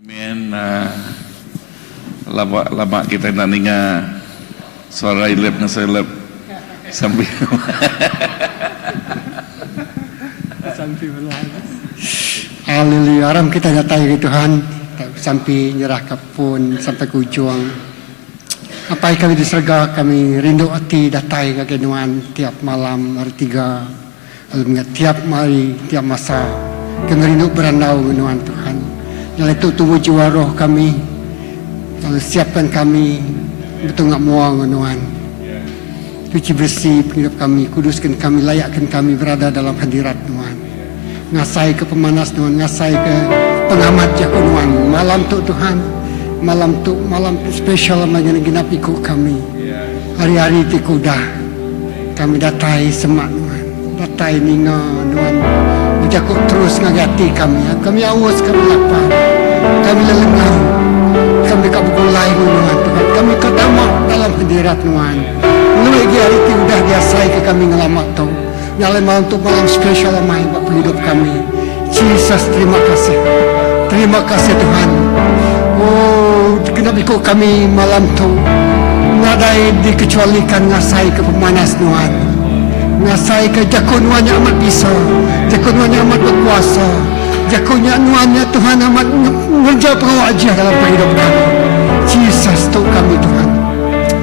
Amen. Lama kita nak dengar suara ilap dengan selap sambil berlalu. Haleluya. Aram kita datai ke Tuhan sampai nyerah kapun sampai ke ujung. Apa yang kami di surga, kami rindu hati datai ke Tuhan tiap malam hari 3, tiap hari, tiap masa. Kami rindu berandau dengan Tuhan. Yang itu tumbuh jiwa roh kami. Lalu siapkan kami betul ngak muang Tuhan. Cuci bersih hidup kami, kuduskan kami, layakkan kami berada dalam hadirat Tuhan. Ngasai ke pemanas Tuhan, ngasai ke pengamat ya Tuhan. Malam tu Tuhan, malam spesial macam genap ikut kami. Hari-hari ti kuda, kami datai semak Tuhan, datai ninga Tuhan. Berjakut terus ngagati kami. Kami awas, kami lapar, kami lelengau, kami kabulai Tuhan. Kami ketamak dalam hadirat Tuhan. Lu lagi hari ti udah biasai ke kami ngelamak tu. Nyalai malam tu malam spesial amai buat hidup kami. Jesus, terima kasih. Terima kasih Tuhan. Oh, kenapa ikut kami malam tu. Nadai dikecualikan ngasai ke pemanas Tuhan. Ngasai ke jakunnya amat bisa. Jakunnya amat berkuasa. Jakunnya nuannya Tuhan amat ngerja wajah dalam hidup kami. Jesus tu kami Tuhan.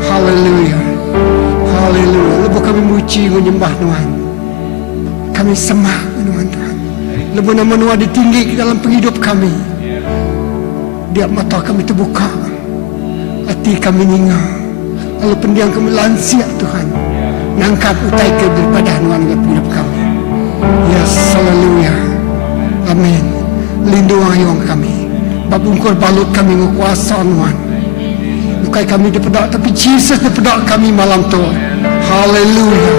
Haleluya. Haleluya. Lepas kami muji menyembah Tuhan. Kami sembah Tuhan. Lepas nama Tuhan ditinggi dalam penghidup kami. Dia mata kami terbuka. Hati kami ninga. Lalu pendiam kami lansia Tuhan. Nangkap utai ke daripada Tuhan dalam penghidup kami. Yes, haleluya. Amin. Lindungi ayuang kami. Babungkur balut kami ngukuasa Tuhan. Lukai kami dipedak, tapi Jesus dipedak kami malam tu. Haleluya.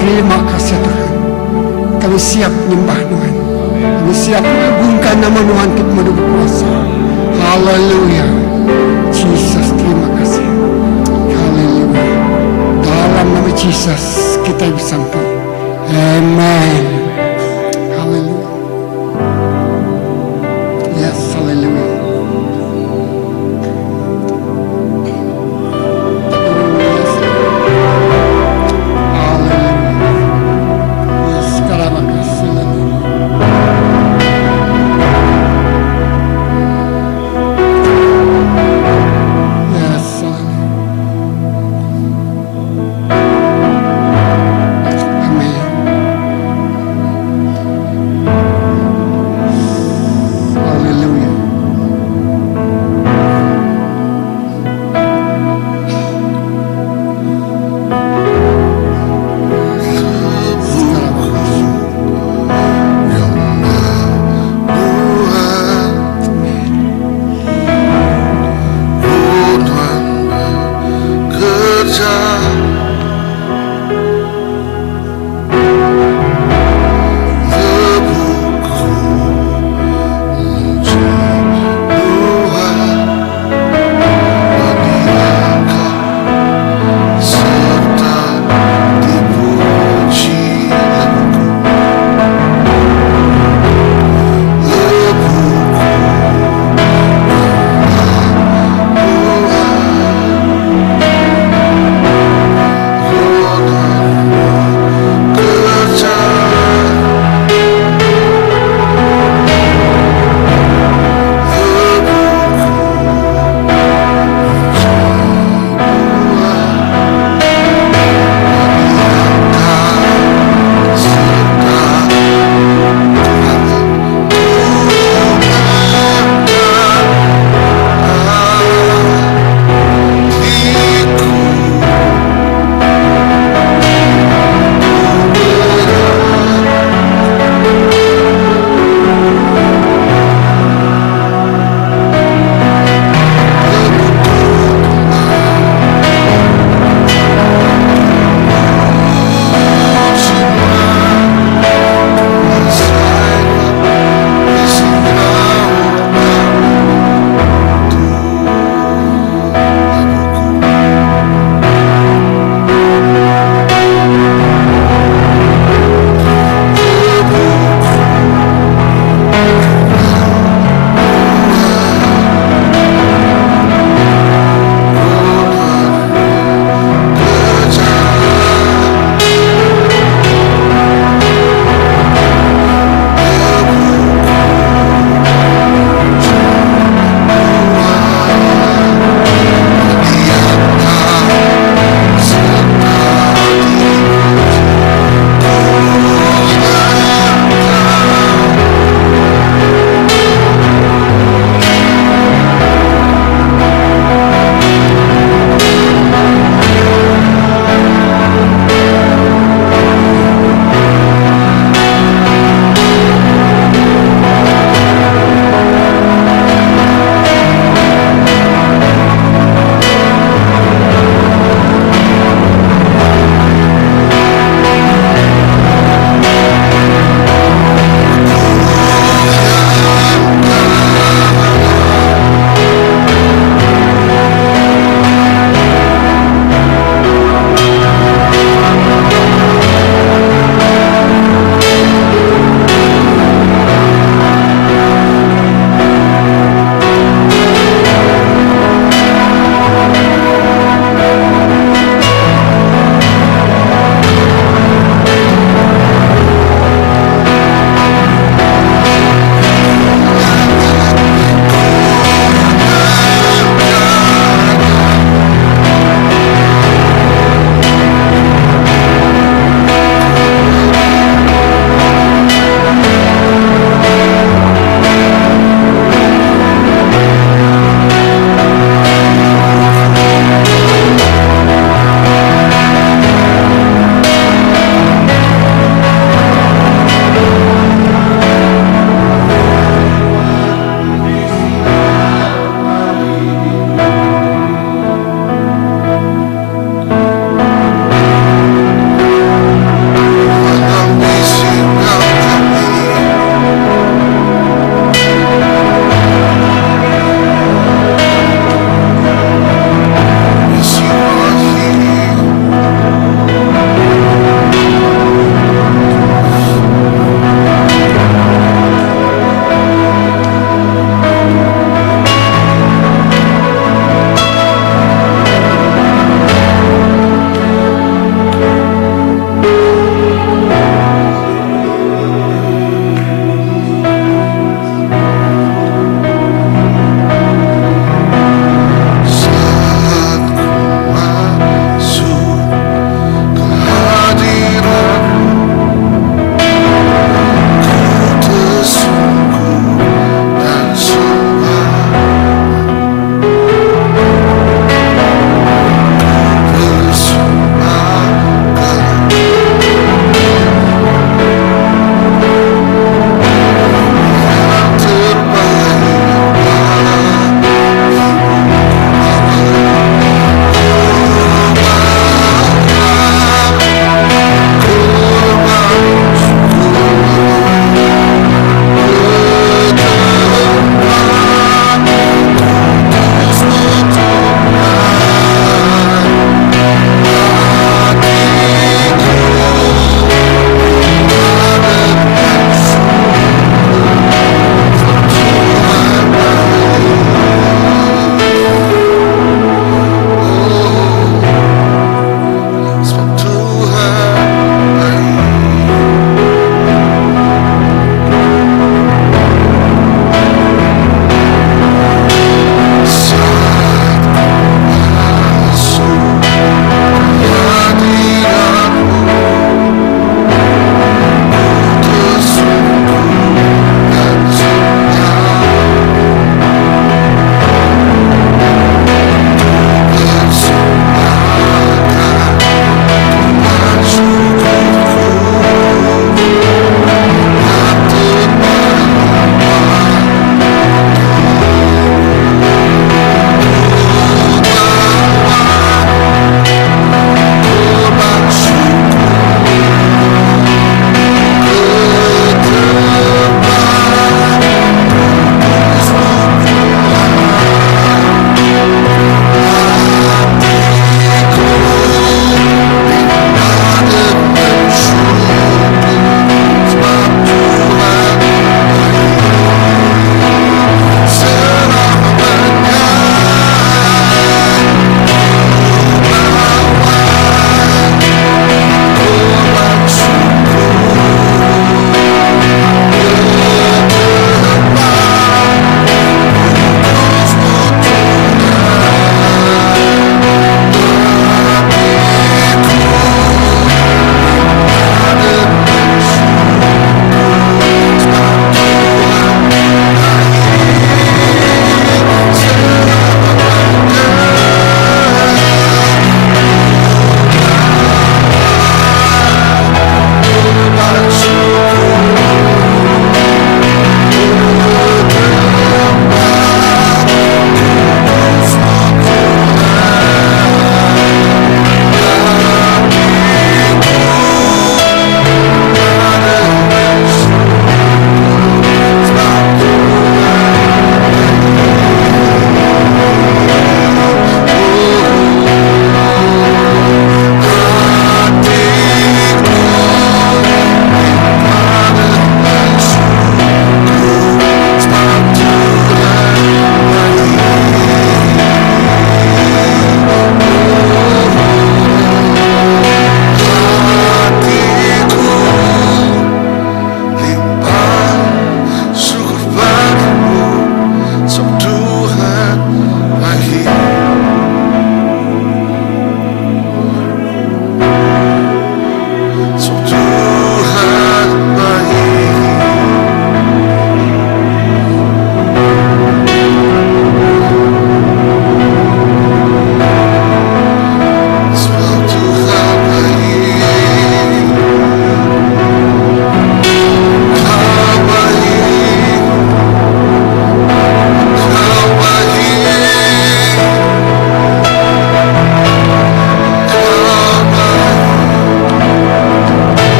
Terima kasih Tuhan. Kami siap menyembah Tuhan. Kami siap mengagungkan nama Tuhan untuk madu berkuasa. Haleluya. Jesus, terima kasih. Haleluya. Dalam nama Jesus kita bisa sampai. Amen. Haleluya. Yes, haleluya.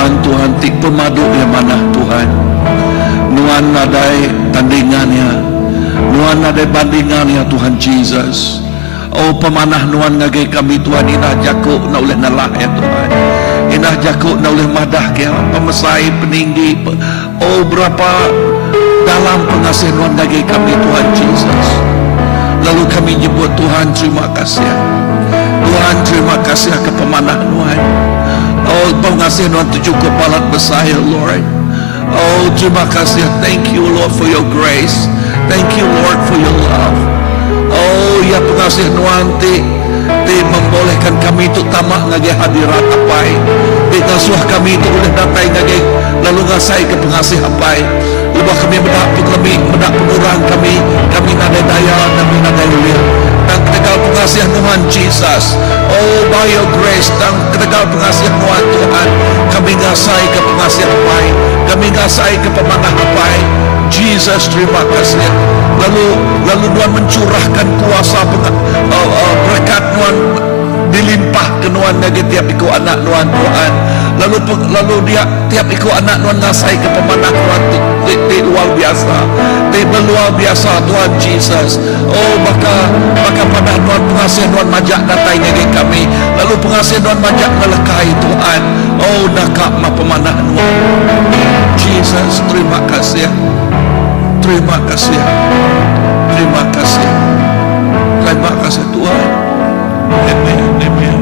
nuan Tuhan ti pemadu ya mana Tuhan. Nuan nadai tandingannya, nuan nadai bandingannya Tuhan Jesus. Oh pemanah nuan ngagai kami Tuhan, inah jaku na oleh nalah ya Tuhan, inah jaku na oleh madah kaya pemesai peninggi. Oh berapa dalam pengasih nuan ngagai kami Tuhan Jesus. Lalu kami nyebut Tuhan terima kasih. Tuhan terima kasih ke pemanah nuan. Oh pengasih nuan tujuh kepala besar ya Lord. Oh terima kasih. Thank you Lord for your grace. Thank you Lord for your love. Oh ya pengasih nuan ti membolehkan kami itu tamak ngagai hadirat apai. Ti ngasuh kami itu boleh datai ngagai lalu ngasai ke pengasih apai. Lepas kami mendak pengurang kami nadai daya, kami nadai ulia. Dan ketegal pengasih Tuhan Jesus. Oh by your grace, dan ketegal pengasih Tuhan Tuhan, kami ngasai ke pengasih apai, kami ngasai ke pemanah apai. Jesus terima kasih. Lalu Tuhan mencurahkan kuasa berkat Tuhan dilimpah ke Tuhan bagi tiap ikut anak Tuhan. Lalu dia tiap ikut anak Tuhan ngasai ke pemanah Tuhan di luar biasa, di luar biasa Tuhan Jesus. Oh maka pada Tuhan pengasih Tuhan majak datai ngagi kami, lalu pengasih Tuhan majak melekai Tuhan. Oh nakak ma pemanah Tuhan Jesus, terima kasih, terima kasih, terima kasih, terima kasih Tuhan. Amen, amen.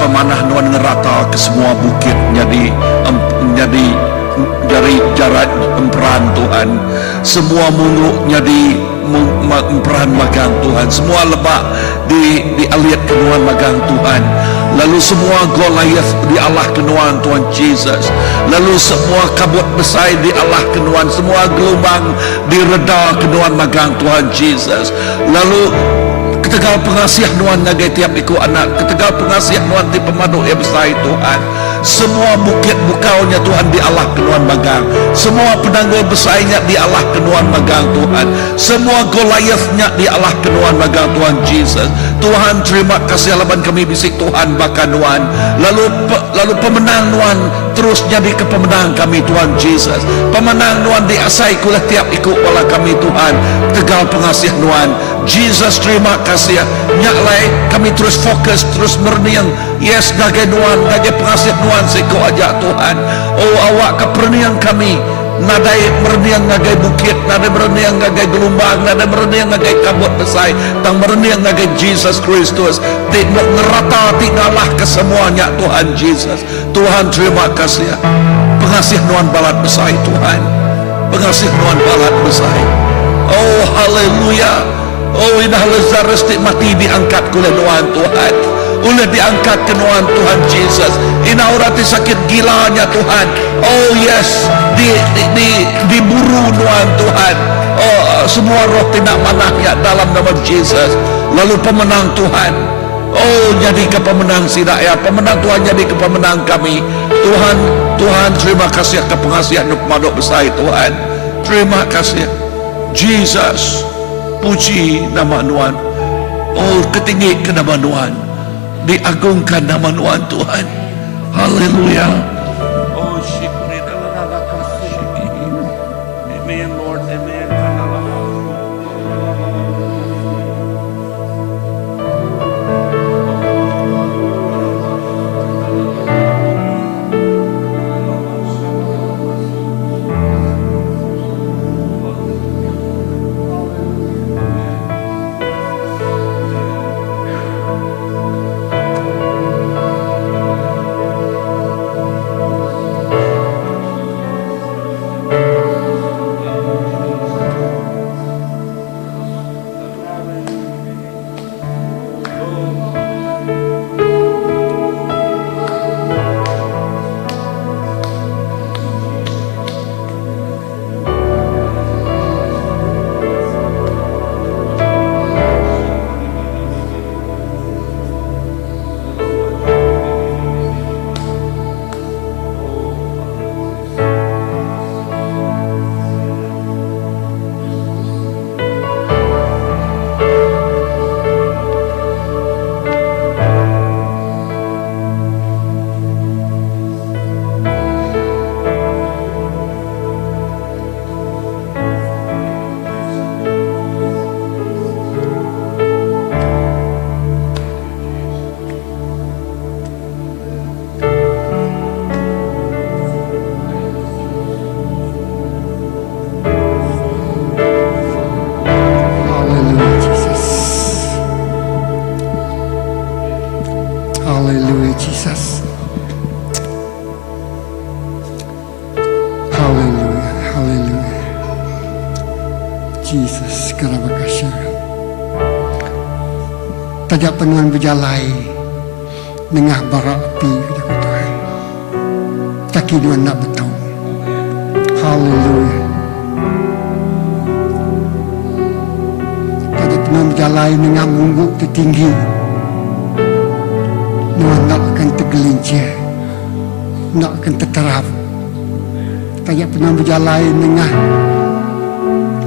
pemanah Nuan ngerata ke semua bukit jadi dari jarak emperan Tuhan, semua muluk jadi emperan magang Tuhan, semua lebak dialiat kenuan magang Tuhan, lalu semua Goliath dialah kenuan Tuhan Jesus, lalu semua kabut besar dialah kenuan, semua gelombang direda kenuan magang Tuhan Jesus, lalu ketegal pengasiah Nuan ngagai tiap ikut anak, ketegal pengasiah Nuan di pemaduk yang besar Tuhan, semua bukit bukaunya Tuhan dialah kenuan magang, semua penanggul besarnya dialah kenuan magang Tuhan, semua Goliathnya dialah kenuan magang Tuhan Jesus. Tuhan terima kasih laban kami bisik Tuhan bakal Nuan, lalu pemenang Nuan terus jadi kepemenang kami Tuhan Jesus, pemenang Nuan diasai kulah tiap ikut wala kami Tuhan, tegal pengasih Nuan Jesus. Terima kasih nyaklai kami terus fokus, terus merniang yes nagai Nuan, nagai pengasih Nuan seko aja Tuhan. Oh awak keperniang kami nadai merniang nagai bukit, nadai merniang nagai gelombang, nadai merniang nagai kabut besar, tang merniang nagai Jesus Kristus, tidak ngerata tinggalah kesemuanya Tuhan Jesus. Tuhan terima kasih pengasih Nuan balat besar Tuhan, pengasih Nuan balat besar. Oh haleluya. Oh indah Lazarus mati diangkat oleh Nuan Tuhan, oleh diangkat ke Nuan Tuhan Jesus. Inah urati sakit gilanya Tuhan, oh yes, diburu Nuan Tuhan. Oh semua roh tidak manahnya dalam nama Jesus. Lalu pemenang Tuhan, oh jadi ke pemenang si rakyat, pemenang Tuhan jadi ke pemenang kami Tuhan. Tuhan terima kasih ke pengasihan pemaduk besar Tuhan. Terima kasih Jesus. Puji nama Nuan. Oh ketinggi ke nama Nuan, diagungkan nama Nuan Tuhan. Haleluya. Oh syukri dalam amen Lord, amen. Hallelujah Jesus. Hallelujah, hallelujah. Jesus, kerana kasih. Tajak penuhan berjalai nengah bara api kepada Tuhan. Kaki dua nak betul. Hallelujah. Tajak penuhan berjalai nengah mungguk tertinggi. Nuan nak akan tergelincir, nak akan terterap. Tajak pernah berjalan dengan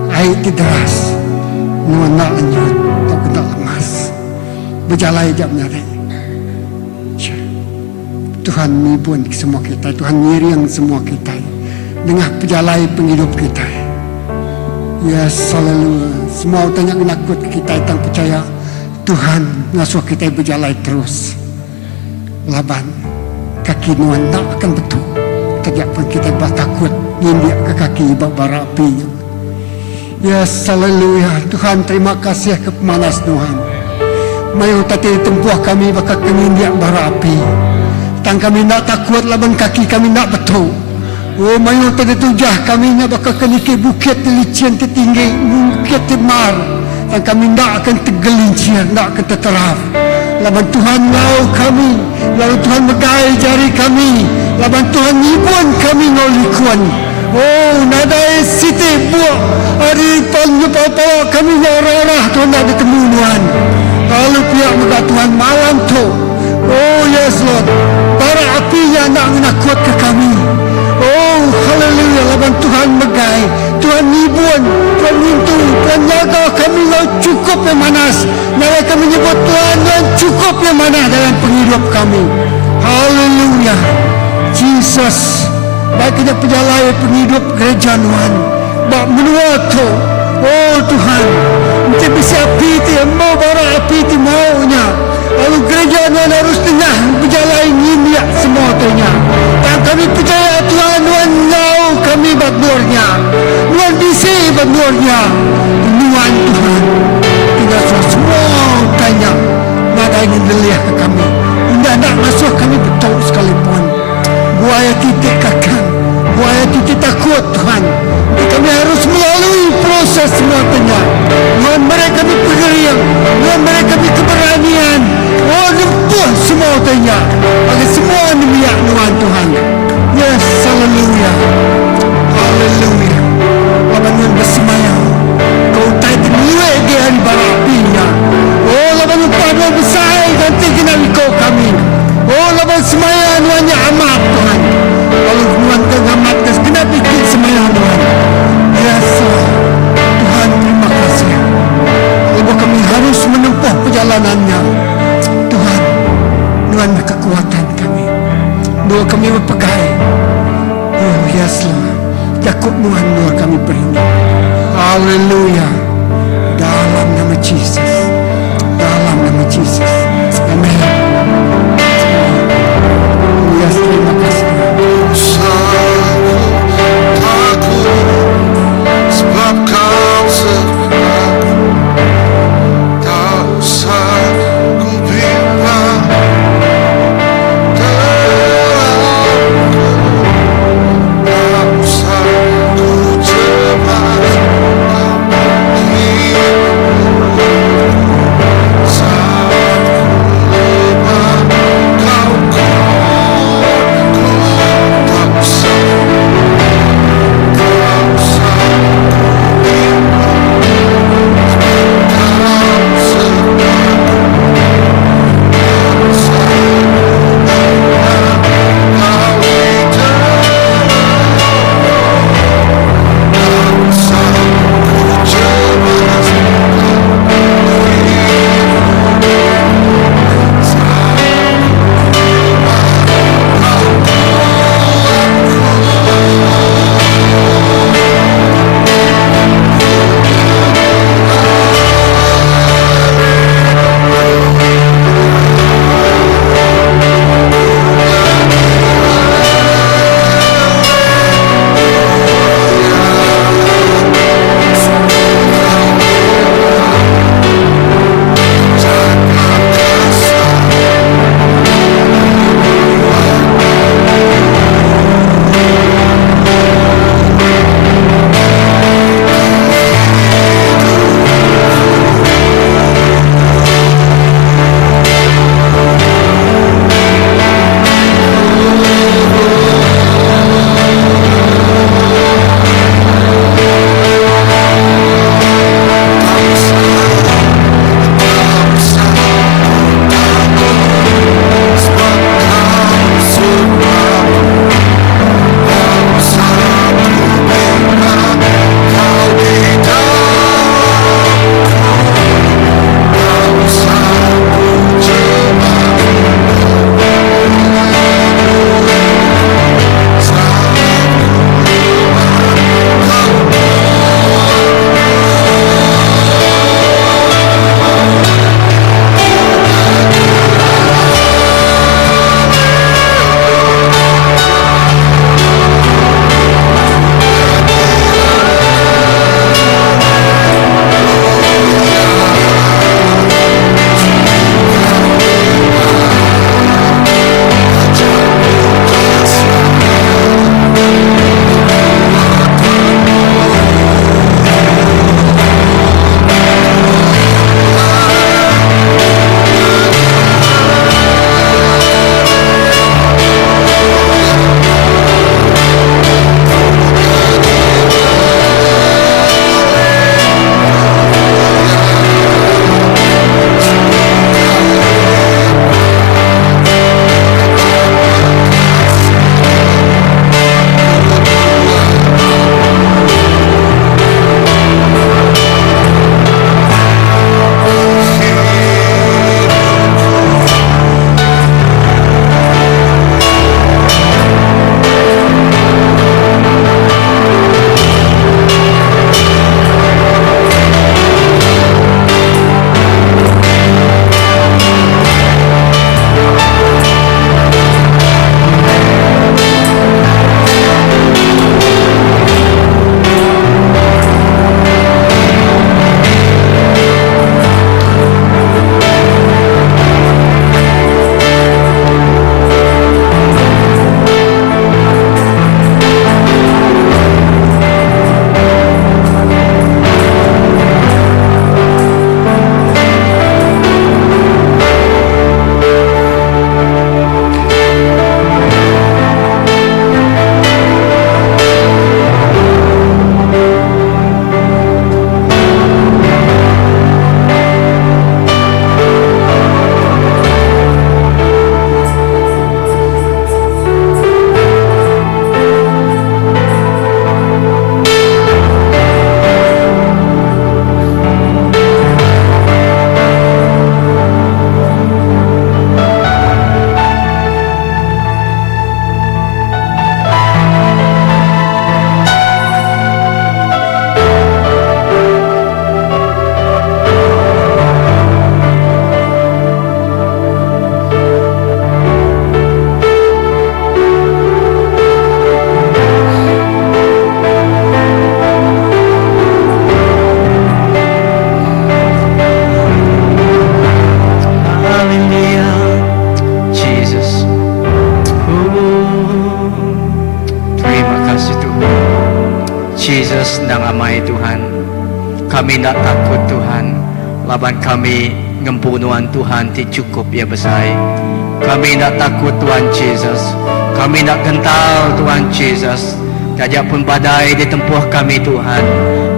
air deras. Nuan nak lanjut, tak pernah lemas. Berjalan jap nyari. Tuhan mibun semua kita, Tuhan nyiring semua kita dengan perjalanan penghidup kita. Ya selalu semua tanya menakut kita yang percaya Tuhan ngasuh kita berjalan terus. Laban kaki Nuan tak akan betul. Tajak pun kita takut ngindik ke kaki bara apinya. Ya haleluya. Tuhan terima kasih ke pemanas Nuan. Mayo tati tempuh kami bakal kami niak barapi. Tang kami nak takut laban kaki kami nak betul. Oh mayo tadi tujah kami nak bakal keniki bukit licin tertinggi, bukit temar. Tang kami nak akan tergelincir, nak akan terteraf. Laban Tuhan ngau kami, laban Tuhan megai jari kami, laban Tuhan nyibun kami ngau likuan. Oh nadai siti buat hari panju papa kami ngau rarah Tuhan nak ditemu Tuhan. Lalu pihak muka Tuhan malam tu, oh yes Lord, bara api yang nak menakut ke kami. Oh haleluya, laban Tuhan megai, Tuhan nyibun, Tuhan mintu, Tuhan jaga kami ngau cukup yang manas. Nara kami menyebut Tuhan yang cukup yang mana dalam penghidup kami. Haleluya, Jesus. Baik kita perjalanan penghidup gereja Tuhan, bak menua tu. Oh Tuhan, kita bisa api ti, mau bara api ti maunya. Lalu gereja Tuhan harus tengah berjalan ini semua tunya. Dan kami percaya Tuhan, Tuhan tahu kami badurnya, Tuhan bisa badurnya. Tuhan Tuhan, tinggal semua tanya, nada ingin melihat kami. Tidak nak masuk kami betul sekalipun. Buaya titik kakang, buaya titik takut Tuhan. Kami harus melalui proses semuanya. Tuhan mereka kami pegerian, Tuhan mereka kami keberanian. Oh nempuh semuanya. Bagi semua demiak Tuhan. Yes, haleluya, haleluya. Laban Tuhan bersemayam, kau tak terlihat di hari barapinya. Oh laban Tuhan besar nanti kena ikut kami. Oh laban semayam Tuhan yang amat Tuhan. Kalau Tuhan kegamat kena bikin semayam Tuhan. Yes Tuhan, terima kasih. Kalau kami harus menempuh perjalanannya Tuhan, Tuhan kekuatan kami. Doa kami berpegai. Oh yes Lord, Yakub Tuhan doa kami beringat. Haleluya. Dalam nama Jesus, dalam nama Jesus. Amin. Yes, terima kasih. Sebab kau sehat, tak usah ku bimbang terangku, tak usah ku cemas hidupku. Saat ku lemah, kau kuatku. Jesus dan amai Tuhan. Kami nak takut Tuhan. Laban kami ngempunuan Tuhan ti cukup ya besai. Kami nak takut Tuhan Jesus. Kami nak gental Tuhan Jesus. Tajak pun badai ditempuh kami Tuhan.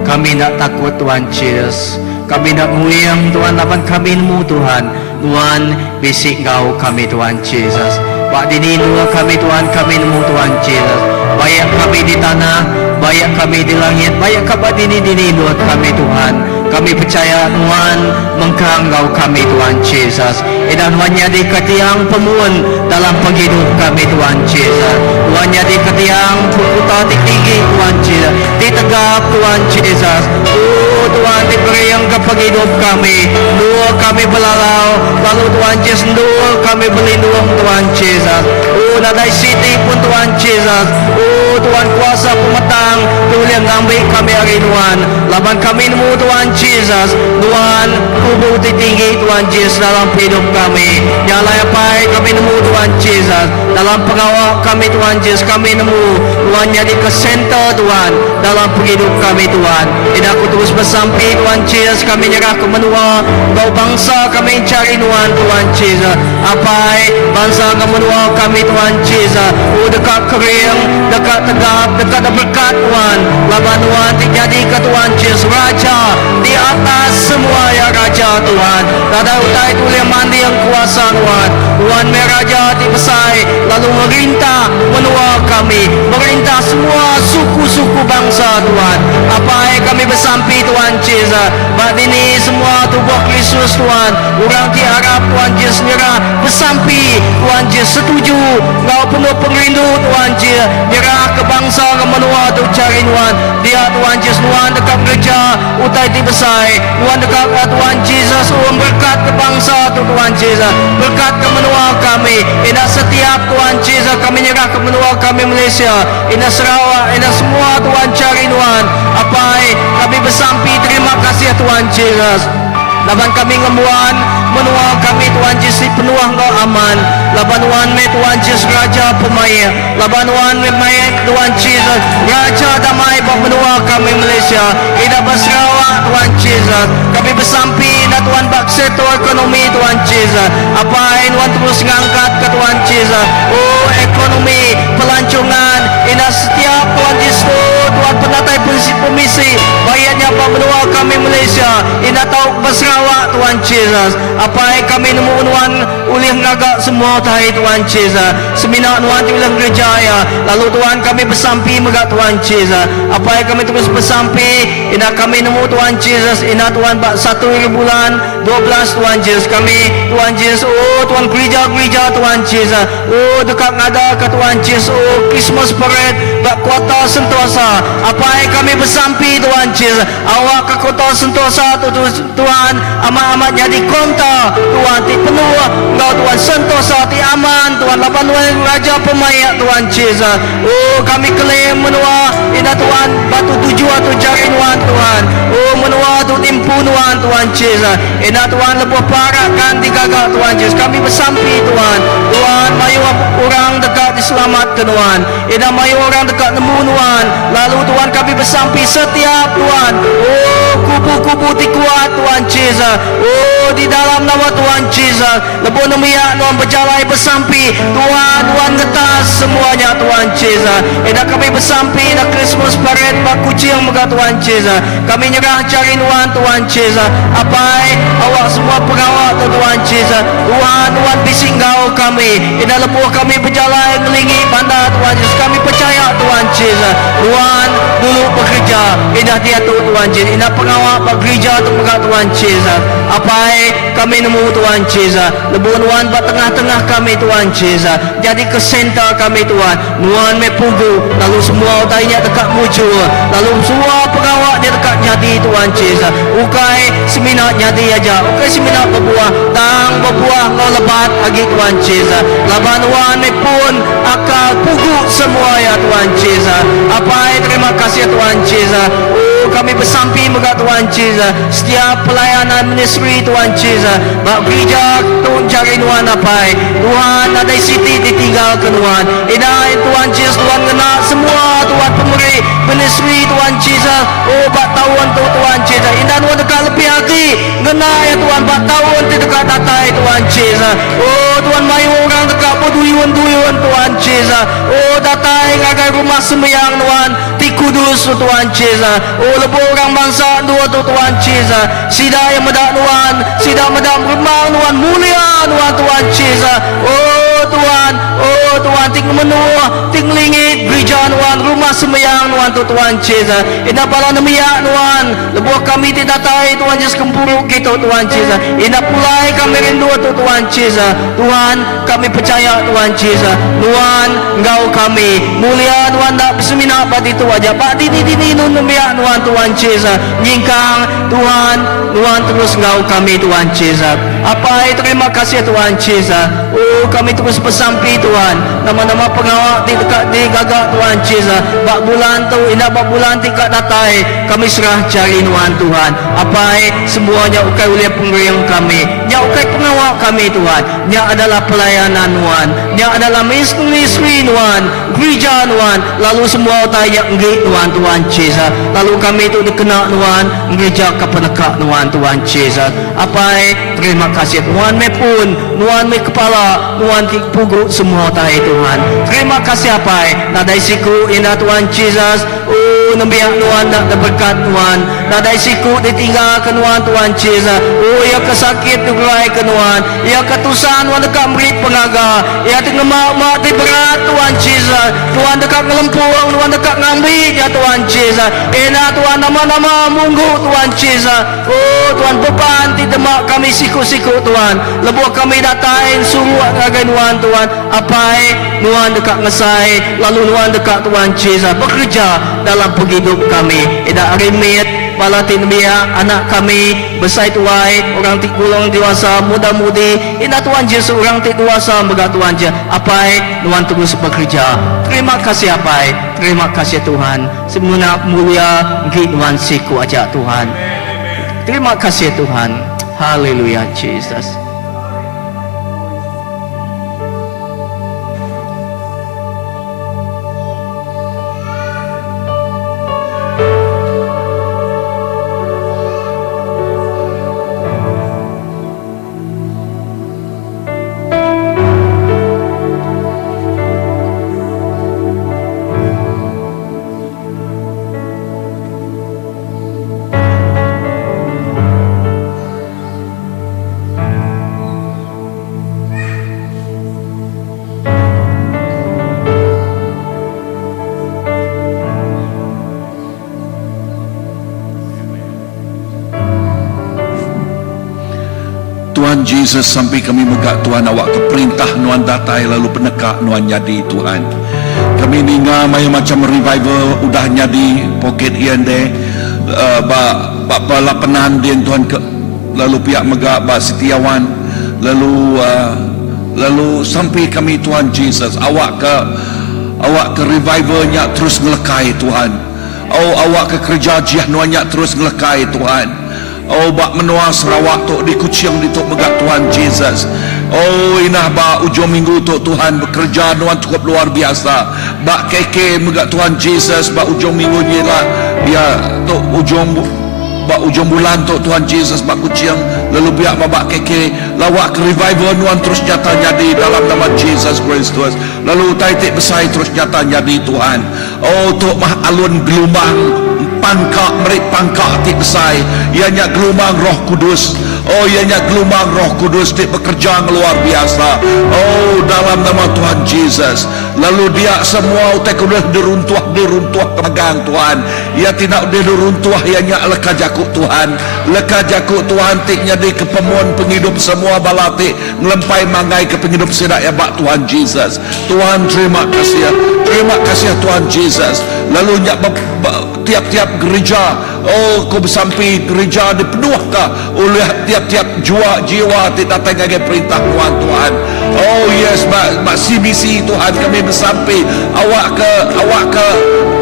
Kami nak takut Tuhan Jesus. Kami nak nguyang Tuhan laban kami nemu Tuhan. Tuhan bisik Engkau kami Tuhan Jesus. Pak dini nua kami Tuhan, kami nemu Tuhan Jesus. Bayak kami di tanah, bayak kami di langit, bayak kabar dini nua kami Tuhan. Kami percaya Tuhan mengkanggau kami Tuhan Jesus. Dan Tuhan jadi ketiang pemuan dalam penghidup kami Tuhan Jesus. Tuhan jadi ketiang pukuta tinggi Tuhan Jesus. Ditegap Tuhan Jesus. Oh Tuhan diberi yang ke penghidup kami. Dua kami belalau. Lalu Tuhan Jesus dua kami berlindung Tuhan Jesus. Oh nadai siti pun Tuhan Jesus. Oh Tuhan kuasa pemetang. Tuhan ngambil kami hari Tuhan. Laban kami nemu Tuhan Jesus. Tuhan kubu tinggi Tuhan Jesus dalam hidup kami. Nyalai apa kami nemu Tuhan Jesus. Dalam pengawal kami Tuhan Jesus kami nemu. Tuhan jadi ke center Tuhan dalam hidup kami Tuhan. Dan aku terus bersampai Tuhan Jesus. Kami nyerah ke menua. Kau bangsa kami cari Tuhan Jesus. Apa bangsa ke menua kami Tuhan Jesus. Oh dekat kering, dekat tegap, dekat berkat Tuhan. Laban Tuhan terjadi ke Tuhan Jesus Raja di atas semua ya Raja Tuhan. Tada utai tulia mandi yang kuasa Tuhan. Tuhan meraja di pesai lalu merintah menua kami, merintah semua suku-suku bangsa Tuhan. Apa kami bersampai Tuhan Jesus. Bak ini semua tubuh Kristus Tuhan. Orang di Arab Tuhan Jesus nyerah bersampai Tuhan Jesus setuju. Kau penuh perindu Tuhan Jesus. Nyerah ke bangsa ke menua tu cari Tuhan. Dia Tuhan Jesus Tuhan dekat gereja utai di besai. Tuhan dekat Tuhan Jesus. Tuhan berkat ke bangsa tu Tuhan Jesus. Berkat ke menua kami. Indah setiap Tuhan Jesus kami nyerah ke menua kami Malaysia. Indah Sarawak. Indah semua Tuhan cari Tuhan. Apa kami bersampai terima kasih Tuhan Jesus. Laban kami ngembuan menua kami Tuhan Jesus penuh Engkau aman. Laban Tuhan me Tuhan Jesus Raja pemain. Laban Tuhan me Tuhan Jesus Raja damai bak menua kami Malaysia. Ida Sarawak Tuhan Jesus. Kami bersampai dah Tuhan bak sektor ekonomi Tuhan Jesus. Apa Tuhan terus ngangkat ke Tuhan Jesus. Oh ekonomi pelancongan ina setiap Tuhan Jesus. Tuhan penatai pemisi bayarnya apa menua kami Malaysia. Ina tahu Sarawak Tuhan Jesus. Apa kami nemu Tuhan ulih ngagak semua tahai Tuhan Jesus. Seminar Tuhan ulah gereja ya. Lalu Tuhan kami bersampai megak Tuhan Jesus. Apa kami terus bersampai ina kami nemu Tuhan Jesus. Ina Tuhan bak 1 bulan 12 Tuhan Jesus kami Tuhan Jesus. Oh Tuhan gereja Tuhan Jesus. Oh dekat ngada ke Tuhan Jesus. Oh Christmas parade bak kota Sentosa. Apa kami bersampai Tuhan Jesus. Awak ke kota Sentosa tu Tuhan amat-amat jadi konta Tuhan ti penuh Engkau Tuhan Sentosa ti aman Tuhan lapan Tuhan Raja pemayak Tuhan Jesus. Oh kami klaim menua ina Tuhan batu tuju atau cari Tuhan. Oh menua tu timpu Tuhan Jesus. Ina Tuhan lebuh parakan digagak Tuhan Jesus. Kami bersampai Tuhan. Tuhan mayu orang dekat diselamatkan Tuhan. Ina mayu orang dekat nemu Tuhan. Lalu Tuhan kami bersampai setiap Tuhan. Oh kubu-kubu ti kuat Tuhan Jesus. Oh di dalam nama Tuhan Jesus. Lebuh nemiak Tuhan berjalan bersampai Tuhan. Tuhan ngetas semuanya Tuhan Jesus. Ina kami bersampai ina Christmas parade bak kucing megah Tuhan Jesus. Kami nyerah cari Tuhan Jesus. Apa awak semua pengawal Tuhan Jesus. Tuhan bising kau kami. Ina lebuh kami berjalan melingi bandar Tuhan Jesus. Kami percaya Tuhan Jesus. Tuhan dulu bekerja. Ina dia Tuhan Jesus. Ina pengawal bekerja tu megah Tuhan Jesus. Apa kami nemu Tuhan Jesus. Lebuh Tuhan bak tengah-tengah kami Tuhan Jesus. Jadi ke center kami Tuhan. Tuhan me pugu. Lalu semua utainya dekat muncul. Lalu semua pengawal dia dekat jadi Tuhan Jesus. Ukai seminar jadi aja. Ukai seminar berbuah. Tang berbuah kau lebat lagi Tuhan Jesus. Laban Tuhan me pun akal pugu semua ya Tuhan Jesus. Apa terima kasih Tuhan Jesus. Oh kami bersampai megah Tuhan Jesus. Setiap pelayanan ministry Tuhan Jesus. Bak gereja Tuhan cari Tuhan apa Tuhan ada siti ditinggalkan Tuhan. Ina Tuhan Jesus Tuhan kena semua Tuhan pemberi ministry Tuhan Jesus. Oh bak tahun tu Tuhan Jesus. Indah nuan dekat lebih hati. Ngena ya Tuhan bak tahun tu dekat datai Tuhan Jesus. Oh Tuhan mayu orang dekat berduyun-duyun Tuhan Jesus. Oh datai ngagai rumah sembahyang Tuhan. Ti kudus Tuhan Jesus. Oh lebih orang bangsa dua tu Tuhan Jesus. Sida yang medak Tuhan. Sida medak rumah Tuhan mulia Tuhan Jesus. Oh Tuhan ting menua ting lingit gereja Tuhan rumah sembahyang Tuhan Jesus. Ina pala namiya Tuhan lebuh kami tidak tahu Tuhan Yesus kempuruk kita Tuhan Jesus. Ina pulai kami rindu Tuhan Jesus. Tuhan kami percaya Tuhan Jesus. Tuhan engkau kami mulia Tuhan tak bersemina pada itu aja pak di nun namiya Tuhan Jesus. Nyingkang Tuhan terus engkau kami Tuhan Jesus. Apa itu terima kasih Tuhan Jesus. Oh kami terus bersampi Tuhan. Nama-nama pengawal di dekat di gagak Tuhan Jesus. Bak bulan tu indah bak bulan tingkat datai kami serah cari Tuhan. Apa semuanya ukai oleh penggeriang kami. Nya ukai pengawal kami Tuhan. Nya adalah pelayanan Tuhan. Nya adalah ministry Tuhan. Gereja Tuhan. Lalu semua utai yang enggik Tuhan Jesus. Lalu kami itu dikenal Tuhan. Gereja kepenekak Tuhan Jesus. Apa terima kasih Tuhan mepun. Tuhan me kepala. Tuhan pugu semua utai Tuhan. Terima kasih apa nadai siku indah Tuhan Jesus. Oh nambiak Tuhan nak berkat Tuhan. Nadai siku ditinggalkan Tuhan Jesus. Oh ya kesakit digerai ke Tuhan. Ya ketusan Tuhan dekat merit pengaga. Ya tengah mak di berat Tuhan Jesus. Tuhan dekat ngelempung Tuhan dekat ngambil ya Tuhan Jesus. Enak Tuhan nama-nama munggu Tuhan Jesus. Oh Tuhan beban di demak kami siku-siku Tuhan. Lebuh kami datain suruh agai Tuhan. Apa Tuhan dekat ngesai. Lalu Tuhan dekat Tuhan Jesus. Bekerja dalam penghidup kami. Tidak remit balatin biak anak kami besai tuai orang tik gulung dewasa muda-mudi indah Tuhan Yesus orang tik dewasa begat Tuhan je apa Tuhan terus bekerja. Terima kasih apa terima kasih Tuhan semuanya mulia ngit Tuhan siku aja Tuhan. Terima kasih Tuhan. Haleluya Jesus. Tuhan Jesus sampai kami megak Tuhan awak ke perintah Nuan datai lalu penekak Nuan jadi Tuhan. Kami ninga macam revival udah jadi poket ian deh bak bala penan dia Tuhan ke lalu pihak megak bak setiawan lalu sampai kami Tuhan Jesus awak ke revivalnya terus ngelekai Tuhan. Oh awak ke kerja jiah Nuannya terus ngelekai Tuhan. Oh bak menua Sarawak tok di Kuching di tok megak Tuhan Jesus. Oh inah bak ujung minggu tok Tuhan bekerja Tuhan cukup luar biasa. Bak keke megak Tuhan Jesus bak ujung minggu je lah dia tok ujung bulan tok Tuhan Jesus bak Kuching lalu biak bak keke lawak ke revival Tuhan terus nyata jadi dalam nama Jesus Kristus. Lalu taitik besar terus nyata jadi Tuhan. Oh tok mah alun gelumang pangkak merik pangkak tik besai ianya gelumang Roh Kudus. Oh ianya gelumang Roh Kudus tik bekerja luar biasa. Oh dalam nama Tuhan Jesus. Lalu dia semua utek udah diruntuh kemegang Tuhan. Ia tidak udah diruntuh ianya leka jakuk Tuhan. Leka jakuk Tuhan tik jadi kepemuan penghidup semua balatik ngelempai mangai ke penghidup sidak ya bak Tuhan Jesus. Tuhan terima kasih. Terima kasih Tuhan Jesus. Lalu tiap-tiap gereja, oh kau bersampai gereja dipenuhkah oleh tiap-tiap jiwa tidak tengah perintah Tuhan. Oh yes, mak CBC Tuhan kami bersampai awak ke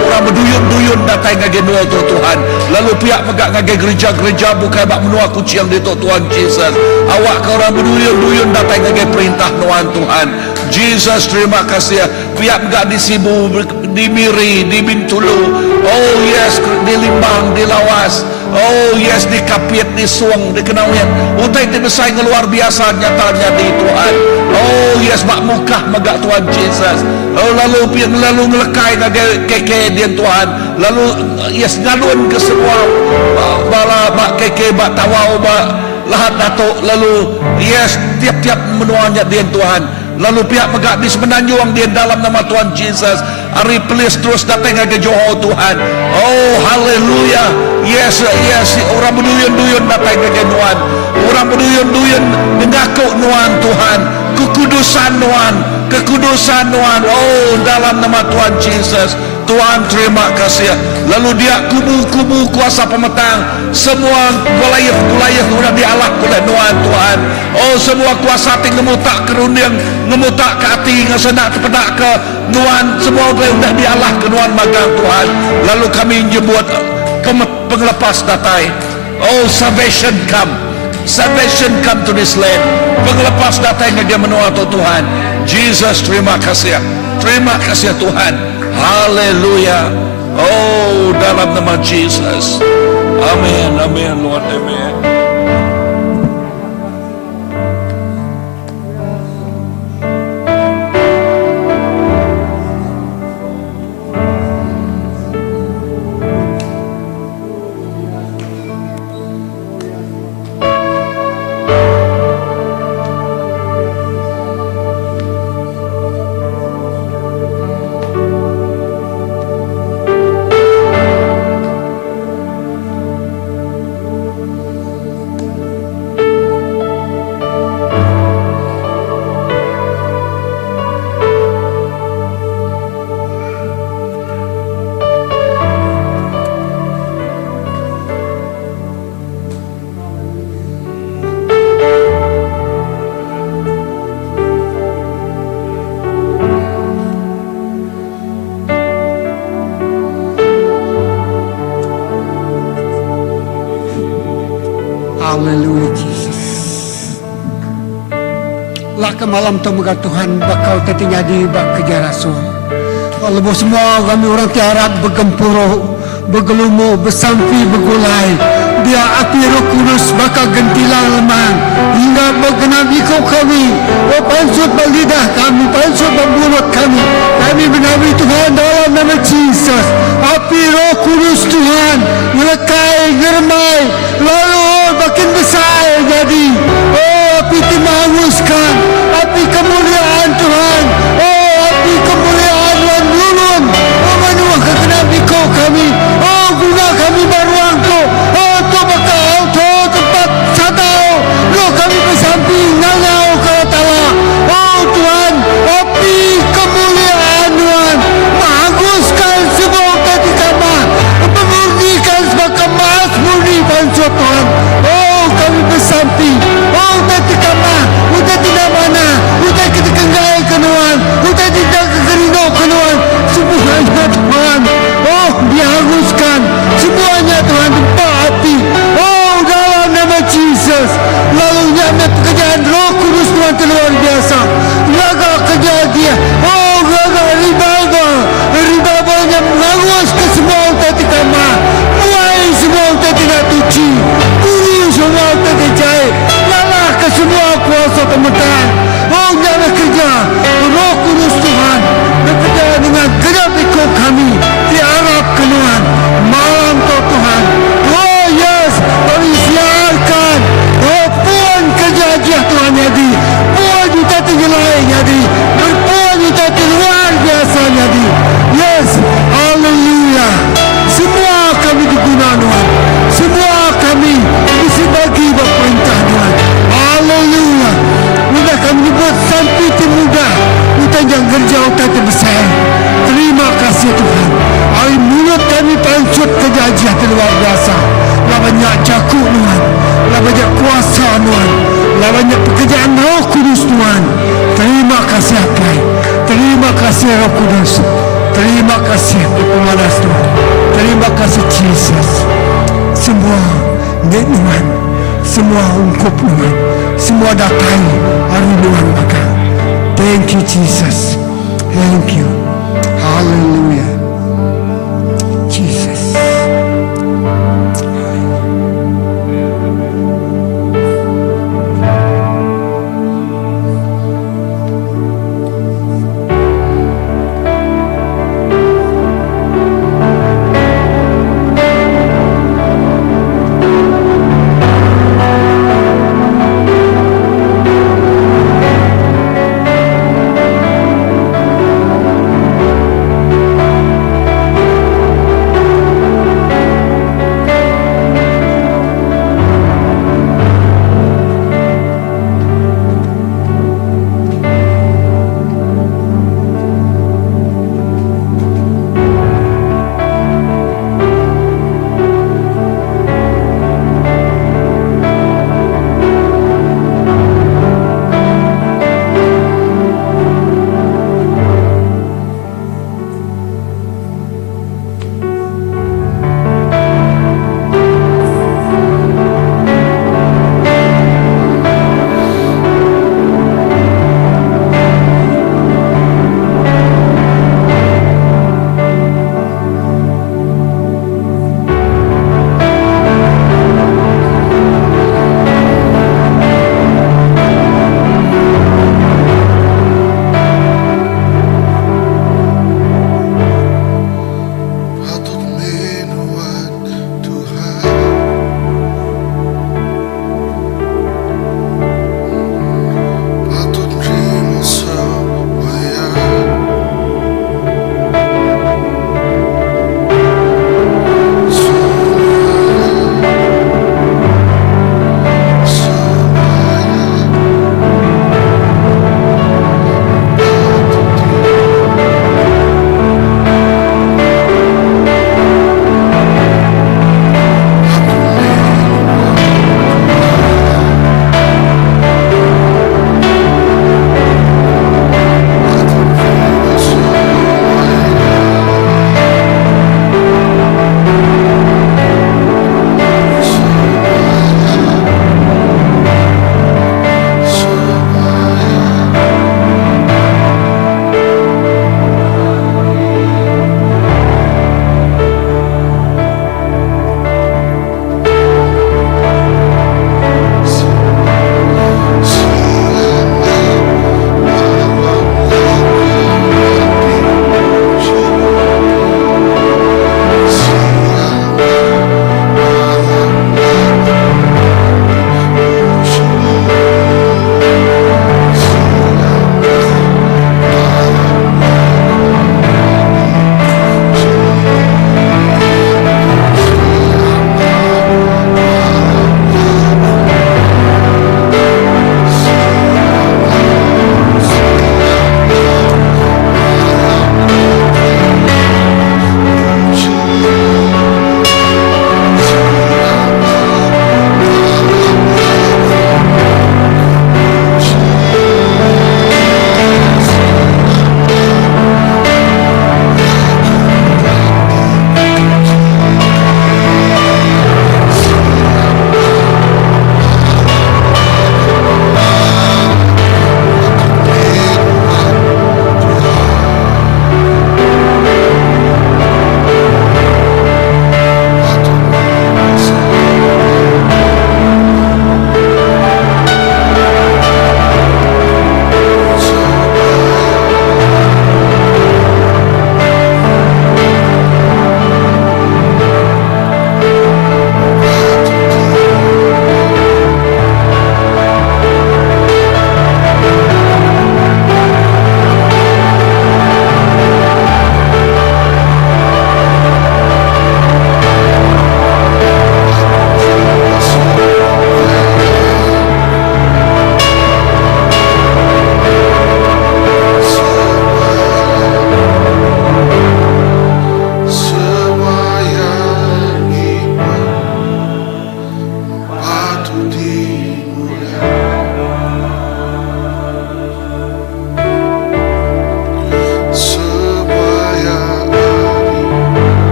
orang berduyun-duyun datang ngage nual Tuhan. Lalu pihak megak ngage gereja-gereja bukan bak menua kucing di Tuhan Jesus. Awak ke orang berduyun-duyun datang ngage perintah Tuhan. Jesus, terima kasih. Pihak gak di Sibu, di Miri, di Bintulu. Oh yes, di Limbang, di Lawas. Oh yes, di Kapit, di Suang, di Kenawian. Utai itu besar luar biasa nyatanya di Tuhan. Oh yes, mak mukah magak Tuhan Jesus. Oh lalu ngelekai keke dia Tuhan. Lalu yes ngalun ke semua bala mak keke bak tawau bak lahat datuk. Lalu yes tiap-tiap menuanya dia Tuhan. Lalu pihak megak di semenanjung dia dalam nama Tuhan Jesus. Ari please terus datang ke Johor Tuhan. Oh haleluya. Yes yes, orang berduyun-duyun datang ke Nuan. Orang berduyun-duyun mengaku Nuan Tuhan. Kekudusan Nuan, kekudusan Nuan. Oh dalam nama Tuhan Jesus. Tuhan terima kasih. Lalu dia kubu-kubu kuasa pemetang, semua wilayah sudah dialah oleh Tuhan. Oh semua kuasa ting ngemutak kerunding, ngemutak ke hati, ngesenak kepedak ke Nuan, semua sudah dialah ke Nuan magang Tuhan. Lalu kami jemput penglepas datai. Oh salvation come, salvation come to this land. Penglepas datai yang dia menua Tuhan. Jesus terima kasih Tuhan. Haleluya. Oh dalam nama Jesus. Amin, amin Lord, amin. Haleluya Jesus. Lah ke malam tu megah Tuhan bakal tetinya di bak kerja rasul. Kalau semua kami orang tiarap bergempuro, bergelumu, bersampi, bergulai. Dia api Roh Kudus bakal gentilang lemah hingga bergenap ikut kami. Oh pansut berlidah kami, pansut bermulut kami. Kami menabi Tuhan dalam nama Jesus. Api Roh Kudus Tuhan melekai, germai, lalu makin besar jadi. Oh api itu menghanguskan, api kemuliaan Tuhan. Oh api kemuliaan Tuhan lulun. Oh manuah kekenap ikut kami. Oh guna kami baruang tu. Oh tu bakal tu tempat satau. Lo kami bersamping ngangau ke tawa. Oh Tuhan, api kemuliaan Tuhan menghanguskan semua tadi kami. Memurnikan sebagai emas murni pansut Tuhan. Oh kami bersamping. Oh tadi kami. Udah tidak mana. Udah kita kenggai ke Tuhan. Udah tidak kekerindo ke Tuhan. Semuanya Tuhan. Oh dihanguskan. Semuanya Tuhan tempat api. Oh dalam nama Jesus. Lalu nyampe pekerjaan Roh Kudus Tuhan luar biasa. Gagal kerja dia. Oh gagal revival. Revivalnya menghanguskan ke semua tadi kami. Muai semua tadi nak tuci. Buru semua tadi jahit. Lalah ke semua kuasa pemerintahan. Oh nyampe kerja Roh Kudus Tuhan bekerja dengan genap ikut kami diarap ke Tuhan malam tu Tuhan. Oh yes, kami siarkan. Oh puan kerja dia Tuhan jadi. Puan kita tinggalai jadi. Puan kita luar biasa jadi. Yes, haleluya. Semua kami diguna Tuhan. Semua kami isi bagi perintah Tuhan. Haleluya. Mudah kami buat sampai muda. Kita yang kerja utak terbesar. Terima kasih Tuhan. Hari mulut kami pansut kejajian luar biasa. Lah banyak jakuk Tuhan. Lah banyak kuasa Tuhan. Lah banyak pekerjaan Roh Kudus Tuhan. Terima kasih Apai. Terima kasih Roh Kudus. Terima kasih Pemanas Tuhan. Terima kasih Jesus. Semua nek Tuhan. Semua ungkup Tuhan. Semua datai hari Tuhan maka. Thank you, Jesus. Thank you. Hallelujah. Jesus.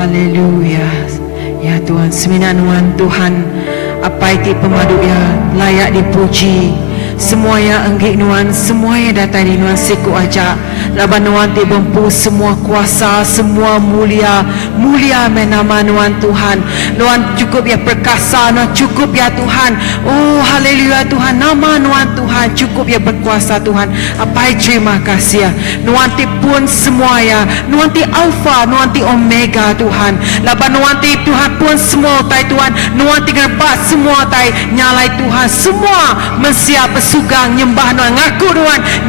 Haleluya. Ya Tuhan, seminanuan Tuhan, apa itu pemadu ya layak dipuji. Semua yang enggik nuan, semua yang datang di nuan siku aja. Laban nuan ti bempu semua kuasa, semua mulia, mulia menama nuan Tuhan. Nuan cukup ya perkasa, nuan cukup ya Tuhan. Oh haleluya Tuhan, nama nuan Tuhan cukup ya berkuasa Tuhan. Apa terima kasih ya. Nuan ti pun semua ya, nuan ti alfa, nuan ti omega Tuhan. Laban nuan ti Tuhan pun semua tai Tuhan. Nuan ti gerbat semua tai nyalai Tuhan. Semua mensiap sugang nyembah nuan ngaku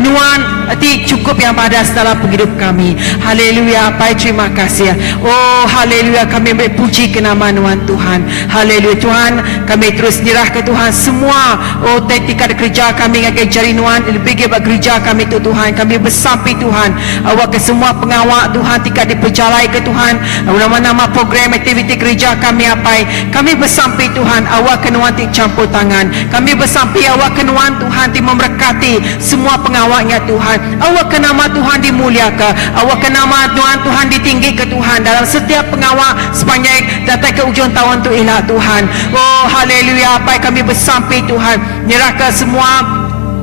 nuan ti cukup yang padas dalam hidup kami. Haleluya, apa terima kasih ya. Oh haleluya, kami berpuji ke nama nuan Tuhan. Haleluya Tuhan, kami terus nyerah ke Tuhan semua. Oh tingkat kerja kami ngagai jari nuan lebih ke kerja kami tu Tuhan. Kami bersampai Tuhan awak ke semua pengawal Tuhan tingkat diperjalai ke Tuhan. Nama-nama program aktiviti kerja kami apa kami bersampai Tuhan awak ke nuan ti campur tangan. Kami bersampai awak ke nuan Tuhan ti memberkati semua pengawalnya Tuhan. Awak ke nama Tuhan dimuliakan. Awak ke nama Tuhan ditinggi ke Tuhan dalam setiap pengawal sepanjang datang ke ujung tahun tu ilah Tuhan. Oh haleluya, apa kami bersampai Tuhan. Nyerahkan semua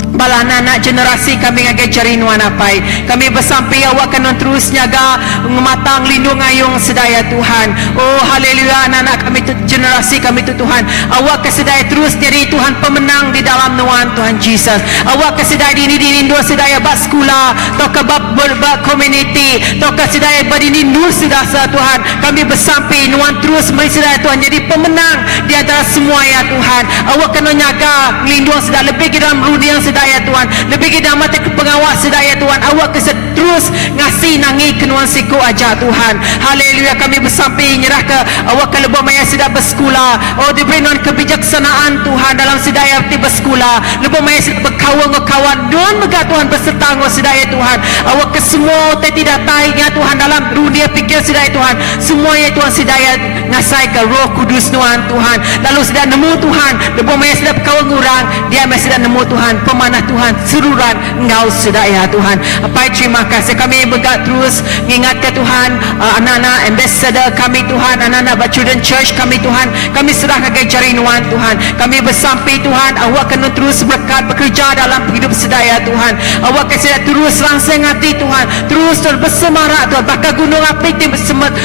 bala anak generasi kami ngagai cari nuan apai. Kami bersampai awak kena terus nyaga matang lindung ayung sedaya Tuhan. Oh haleluya, anak-anak kami tu generasi kami tu Tuhan. Awak kesedaya terus jadi Tuhan pemenang di dalam nuan Tuhan Jesus. Awak kesedaya dinindu sedaya bak sekolah, toka bak community, toka sedaya badinindu sedasa Tuhan. Kami bersampai nuan terus sedaya Tuhan jadi pemenang di antara semua ya Tuhan. Awak kena nyaga lindung sedaya lebih ke dalam dunia sedaya Tuhan, lebih kita mata ke pengawal sedaya Tuhan. Awak terus ngasih nangi kenuan siku aja Tuhan. Haleluya, kami bersampai nyerah ke awak ke lebih maya sedap bersekolah. Oh diberi non kebijaksanaan Tuhan dalam sedaya ti bersekolah. Lebih maya sedap berkawan-kawan don megah Tuhan berserta ngau sedaya Tuhan. Awak ke semua tidak tainya Tuhan dalam dunia pikir sedaya Tuhan. Semuanya Tuhan sedaya ngasai ke Roh Kudus Tuhan. Lalu sedaya nemu Tuhan, lebih maya sedap berkawan orang, dia maya sedap nemu Tuhan pemanah Tuhan seruran engkau sedaya Tuhan. Apa terima kasih kami bergat terus mengingat ke Tuhan anak-anak ambassador kami Tuhan, anak-anak children church kami Tuhan. Kami serahkan ke jari nuan Tuhan. Kami bersampai Tuhan awak kena terus berkat bekerja dalam hidup sedaya Tuhan. Awak kena terus langsung hati Tuhan, terus bersemarak Tuhan. Bakal gunung api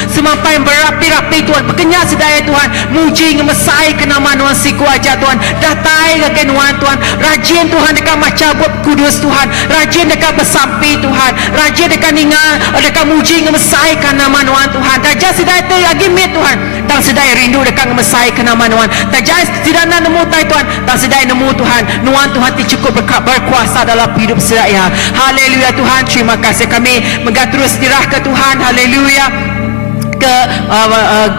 semampai berapi-rapi Tuhan. Berkenyat sedaya Tuhan, muji ngemesai ke nama nuan siku aja Tuhan. Datai ke nuan Tuhan, rajin Tuhan dekat macam buat kudus Tuhan, rajin dekat bersampai Tuhan, rajin dekat ningal dekat muji ngemesaikan nama nuan Tuhan. Tajah sedaya tu lagi mit Tuhan, dan sedaya rindu dekat ngemesaikan nama nuan. Tajah tidak nak nemu Tuhan, dan sedaya nemu Tuhan. Nuan Tuhan ti cukup berkuasa dalam hidup sedaya. Haleluya Tuhan, terima kasih kami megah terus dirah ke Tuhan. Haleluya. Ke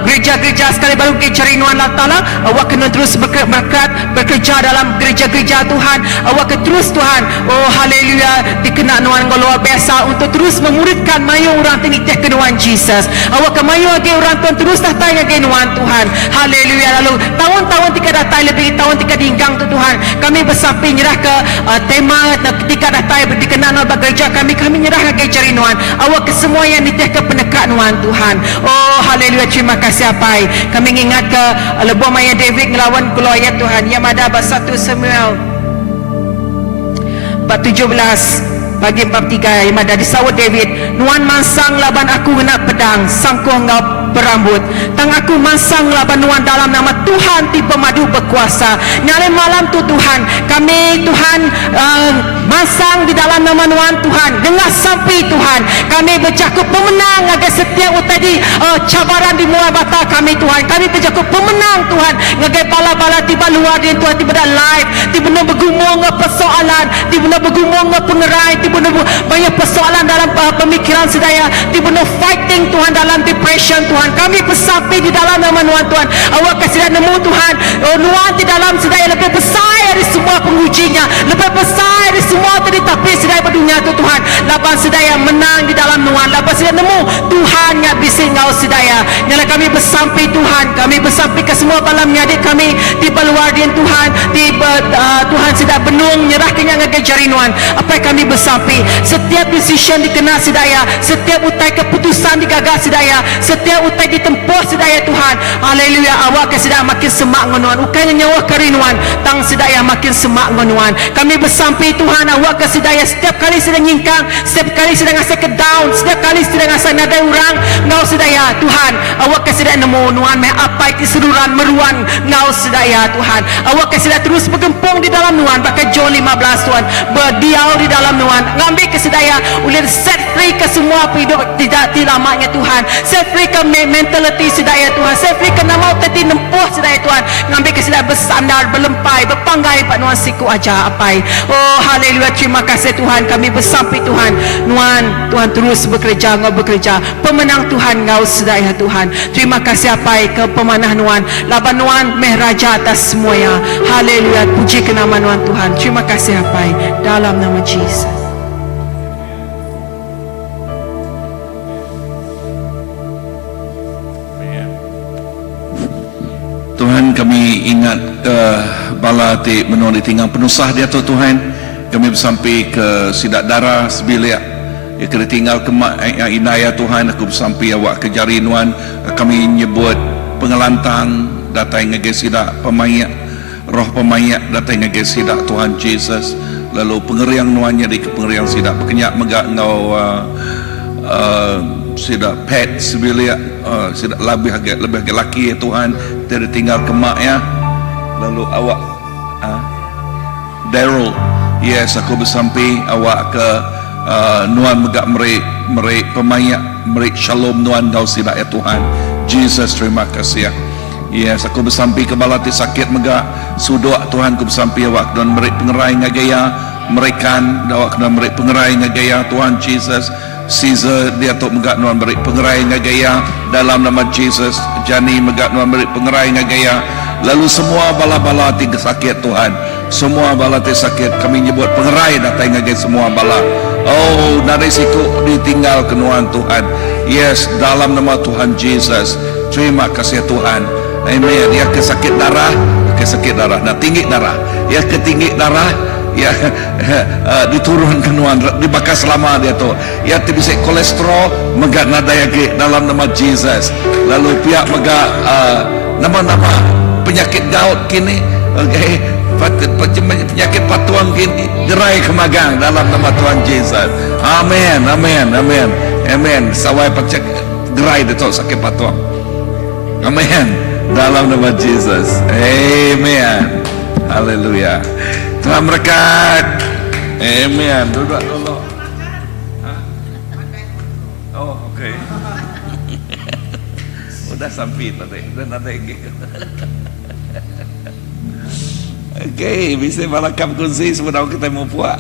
gereja-gereja sekali baru ke cari nuan Allah Ta'ala. Awak kena terus berkat bekerja dalam gereja-gereja Tuhan. Awak kena terus Tuhan, oh haleluya, dikenal nuan luar biasa untuk terus memuridkan mayu orang tinggi ke nuan Jesus. Awak kena mayu lagi orang Tuhan terus datang lagi nuan Tuhan. Haleluya. Lalu tahun-tahun tika datang lebih tahun tika diinggang tu Tuhan. Kami bersampai nyerah ke tema ketika datang dikenal nuan gereja kami nyerah lagi cari nuan. Awak ke semua yang ditek ke pendekat nuan Tuhan. Oh haleluya, terima kasih apai. Kami ingat ke lebuh maya David ngelawan Goliath Tuhan. Yang ada 1 Samuel 17 bagi 43 yang ada disawat David, nuan mansang laban aku nak pedang, sangkuh ngau berambut. Tang aku mansang laban nuan dalam nama Tuhan ti pemadu berkuasa. Nyale malam tu Tuhan, kami Tuhan mansang di dalam nama nuan Tuhan. Dengar sampai Tuhan, kami bercakap pemenang agar setiap tadi cabaran di muara bata kami Tuhan. Kami bercakap pemenang Tuhan. Ngagai bala-bala tiba luar dia Tuhan, tiba dah live, tiba nak bergumung persoalan, tiba nak bergumung pengerai, tiba nak banyak persoalan dalam pemikiran sedaya, tiba nak fighting Tuhan dalam depression Tuhan. Kami bersampai di dalam nama nuan Tuhan. Awak kasih nemu Tuhan, nuan di dalam sedaya lebih besar dari semua pengujinya, lebih besar dari semua tadi tapi sedaya berdunia tu Tuhan. Laban sedaya menang di dalam nuan. Laban sedaya nemu Tuhan yang bising ngau sedaya. Nyala kami bersampai Tuhan. Kami bersampai ke semua malam nyadik kami di luar dia Tuhan. Di Tuhan sedang benung nyerahkan yang ngagai jari nuan. Apa yang kami bersampai bersampai setiap decision dikena sedaya, setiap utai keputusan digagal sedaya, setiap utai ditempuh sedaya Tuhan. Haleluya. Awak ke sedaya makin semak ngonuan, ukai nyawa kerinuan tang sedaya makin semak ngonuan. Kami bersampai Tuhan, awak ke sedaya setiap kali sedang nyingkang, setiap kali sedang asa ke down, setiap kali sedang asa nadai orang ngau sedaya Tuhan, awak ke sedaya nemu nuan meh apa itu seruran meruan ngau sedaya Tuhan. Awak ke sedaya terus bergempung di dalam nuan, pakai John 15 Tuhan, berdiau di dalam nuan, ngambil ke sedaya ulir set free ke semua hidup tidak lamanya Tuhan, set free ke mentality sedaya Tuhan, set free ke nama teti nempuh sedaya Tuhan, ngambil ke sedaya bersandar berlempai berpanggai pak nuan siku aja apai. Oh haleluya, terima kasih Tuhan, kami bersampai Tuhan nuan, Tuhan terus bekerja ngau bekerja, pemenang Tuhan ngau sedaya Tuhan. Terima kasih apai ke pemanah nuan, laban nuan meh raja atas semuanya. Haleluya, puji ke nama nuan Tuhan. Terima kasih apai dalam nama Jesus. Tuhan, kami ingat bala ti menolak tinggal penusah dia tu Tuhan. Kami bersampai ke sidak darah sebilik ya kena tinggal ke mak inaya Tuhan. Aku bersampai awak ke jarinuan. Kami nyebut pengelantang datang ngege sidak pemayak, roh pemayak datang ngege sidak Tuhan Jesus. Lalu pengeriang nuannya di pengeriang sidak berkenyak megak ngau sidak pet sebilik sidak lebih agak laki ya Tuhan, tidak tinggal ke mak ya. Lalu awak Daryl, yes, aku bersampai awak ke nuan megak merik pemayak merik shalom nuan kau sidak ya Tuhan Jesus. Terima kasih ya. Yes, aku bersampai ke balati sakit megak sudok Tuhan. Aku bersampai awak dan merik pengerai ngagaya merikan awak dan merik pengerai ngagaya Tuhan Jesus. Caesar dia tu megak nuan merik pengerai ngagaya dalam nama Jesus. Jani megak nuan merik pengerai ngagaya. Lalu semua bala-bala tiga sakit Tuhan, semua bala tiga sakit kami nyebut pengerai datang ngagaya semua bala. Oh, dari siku ditinggal kenuan Tuhan. Yes, dalam nama Tuhan Jesus. Terima kasih Tuhan. Amen. Ya ke sakit darah, nah tinggi darah, ya ke tinggi darah, ya diturun kenuan dibakar selama dia tu, ya bisa kolesterol megak nadaya ke dalam nama Jesus. Lalu pihak megak nama-nama penyakit gout kini, okay, penyakit patuang kini gerai kemagang dalam nama Tuhan Jesus. Amen, amen, amen, amen. Sawai pacak gerai itu sakit patuang. Amen. Dalam nama Jesus. Amen. Haleluya. Tuhan berkat. Amen. Duduk dulu. Oh, oke. Udah sampai tadi. Udah nanti gitu. Oke, bisa malakam kunci sebenarnya kita mau buat.